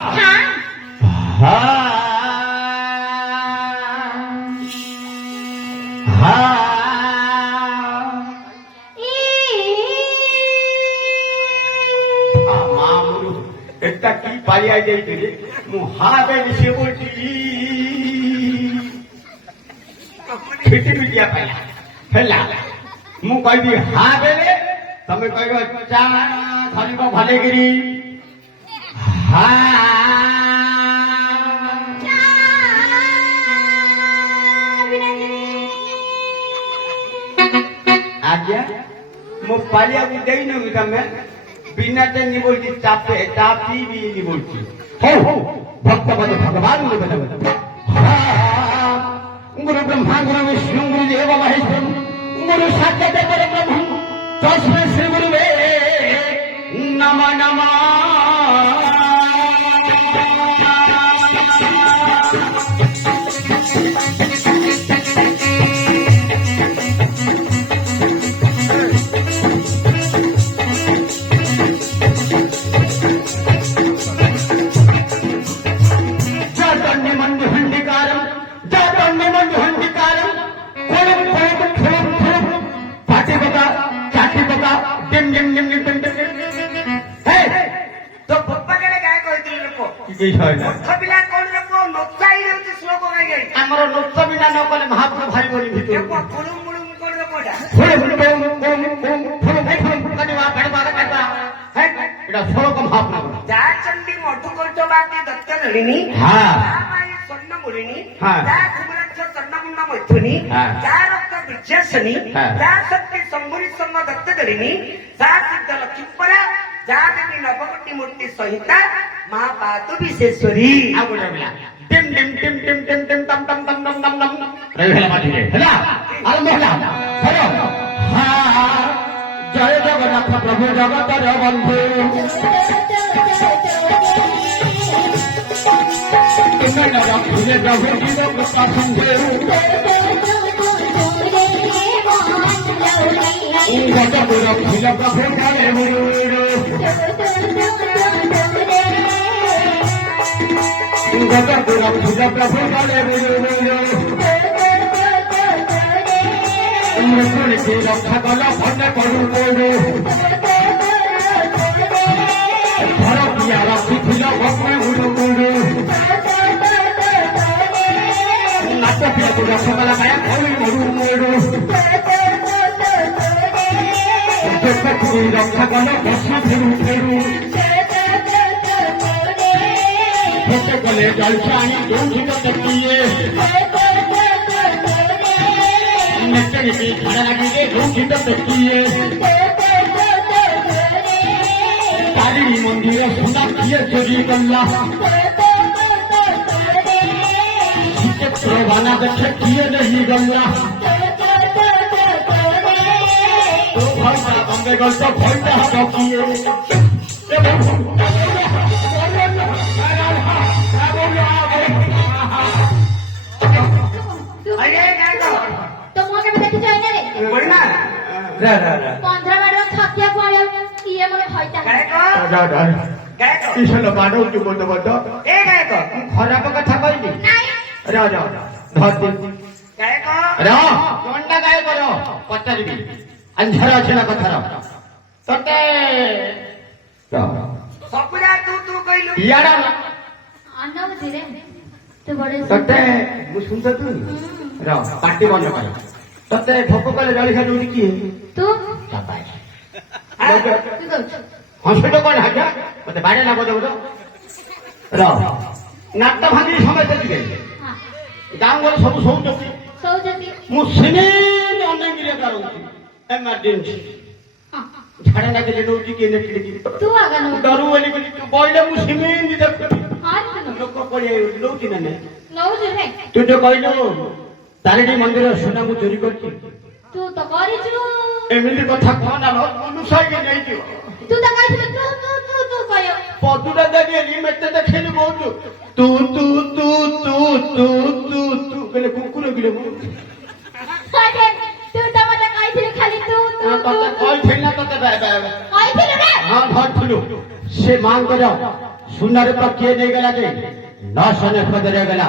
একটা কি পালিয়া যাইতে মু হাতে মিশে বলছি ফিটি ফিটিয়া পাইলা ହେଲା ମୁଁ କହିବି ହା ବେଲେ ତମେ କହିବ ଚା ଧରିବ ଭଲେକିରି ହା ଆଜ୍ଞା ମୁଁ ପାଳିଆକୁ ଦେଇନୁ ତମେ बिना टेनी बोलती चापे चापी भी नहीं बोलती हो भक्त बने भगवान ने बने गुरु ब्रह्मा गुरु विष्णु गुरु देव महेश्वर गुरु साक्षात परब्रह्म तस्मै श्री गुरुवे नमः नमः ଆମର ନୋଚ ବିନା ନ କଲେ ମହାପ୍ରଭୁ ଭାରି ବନି ଭିତରେ এটা শ্লোক মহাপ্রভু যা চন্ডী মধু কৌটবাদী দত্ত নলিনী স্বর্ণ মুলিনী যা কুমরাক্ষ চন্দ্রমুন্ড মৈথুনী যা রক্ত বৃক্ষাসনী যা শক্তি সম্ভুরি সঙ্গ দত্ত ধরিণী যা সিদ্ধ লক্ষ্মীপরা যা দেবী নবকোটি মূর্তি সহিতা মা পাতু বিশেশ্বরী টিম টিম টিম টিম টিম টিম টম টম টম টম টম টম রই হেলা মাটিরে হেলা আরম্ভ হেলা ধরো জয় জগন্নাথ প্রভু জগতর বন্ধু ভুলে প্রভু জীব কৃষ্ণ সন্ধে গজপুর ভুল প্রভু কালে গজপুর ভুল প্রভু কালে মৃত্যুকে রক্ষা কল ভণ্ড করু করু ঘর পিয়া রক্ষিছিল ভগ্ন গুরু গুরু নাচ পিয়াକୁ রসগোলা খায়া করি মরু মরু দেশকে রক্ষা কল বসু ফেরু ফেরু ভোটে কলে জলসা আনি দৌড়িত দেখিয়ে নেচে ঝাড়া লাগিয়ে দৌড়িত দেখিয়ে তারিণী মন্দিরে সোনা দিয়ে চুরি করলা চিত্র বানা দেখে কিয়ে নেই গল্লা তো ভয়টা বন্ধে গল্প ভয়টা ডকিয়ে ଖରାପ କଥା କହିଲି ଗାଏ କର ପଚାରିବି ଆନ୍ସର ଅଛି ନା କଥାର ତତେ ଇଆଡା ତତେ ମୁଁ ଶୁଣିଛ ତୁ ପାଟି ବନ୍ଦ କର ତତେ ଭୋକ କଲେ ଜଳିଖା ଦଉନି କିଏ ତୁ ହସିଟ କଣ ହାଜା ମତେ ବାଡେ ଲାଭ ଦେବ ତ ନାଟ ଭାଙ୍ଗିକି ସମସ୍ତେ ଯିବେ ଗାଁ ଗଲେ ସବୁ ଶୋଉଛନ୍ତି ମୁଁ ସିନେମା ଅନେକ ରହୁଛି ଏମର୍ଜେନ୍ସି ଝାଡା ଲାଗିଲେ ନଉଛି କିଏ ନେଟିକି ଡରୁ ବୋଲି କହିଲେ ମୁଁ ସିମେଇ ଦେଖୁଛି ଲୋକ ନଉଛି ନା ନାଇଁ ତୁ ଯୋଉ କହିଲୁ ତାରିଣୀ ମନ୍ଦିର ସୁନା ମୁଁ ଚୋରି କରିଛି ତୁ ତ କରିଛୁ ଏମିତି କଥା କହନା ମନୁଷ୍ୟ ନେଇଯିବ ତୁ ତ କହିଥିଲୁ ତୁ କହିବ ପଦୁଟା ଦେଲି ମେତେ ଦେଖେଇଲି ବହୁତ ତୁ ତୁ ତୁ ତୁ ତୁ ତୁ ତୁ କହିଲେ କୁକୁର କିଲେ ମୁଁ ତୁ ତ ମତେ କହିଥିଲୁ ଖାଲି ତୁ ତତେ କହିଥିଲି ନା ତତେ କହିଥିଲୁ ହଁ ଧରିଥିଲୁ ସେ ମାଙ୍କର ସୁନାରେ ତ କିଏ ନେଇଗଲା ଯେ 900 ଖଦରେ ଗଲା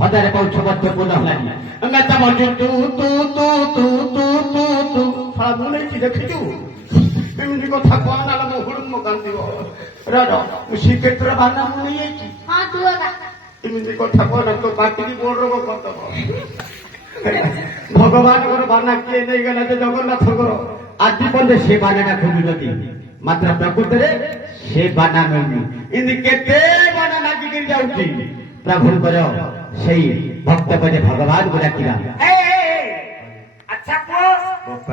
ହଜାରେ ପୌଛ ମଧ୍ୟ ପୂର୍ଣ୍ଣ ହେଲାନି ଆମେ ତ ମଜୁ ତୁ ତୁ ତୁ ତୁ ତୁ ତୁ ତୁ ଫଳ ମୁଁ ନେଇଛି ଦେଖିଛୁ ଏମିତି କଥା କହନା ମୁଁ ହୁଡୁମ କାନ୍ଦିବ ମୁଁ ଶ୍ରୀକ୍ଷେତ୍ର ବାନା ମୁଁ ନେଇଯାଇଛି ଏମିତି କଥା କହନା ତୋ ପାଟିକି ବଡ ରୋଗ କରିଦବ ଭଗବାନଙ୍କର ବାନା କିଏ ନେଇଗଲା ଯେ ଜଗନ୍ନାଥଙ୍କର ଆଜି ପର୍ଯ୍ୟନ୍ତ ସେ ବାନାଟା ଖୋଜୁଛନ୍ତି ମାତ୍ର ପ୍ରକୃତରେ ସେ ବାନା ମିଳୁନି ଏମିତି କେତେ ବାନା ଲାଗିକିରି ଯାଉଛି ପ୍ରଭୁଙ୍କର ସେଇ ଭକ୍ତ କହିଲେ ଭଗବାନଙ୍କୁ ଡାକିବା ଆଚ୍ଛା ପୁଅ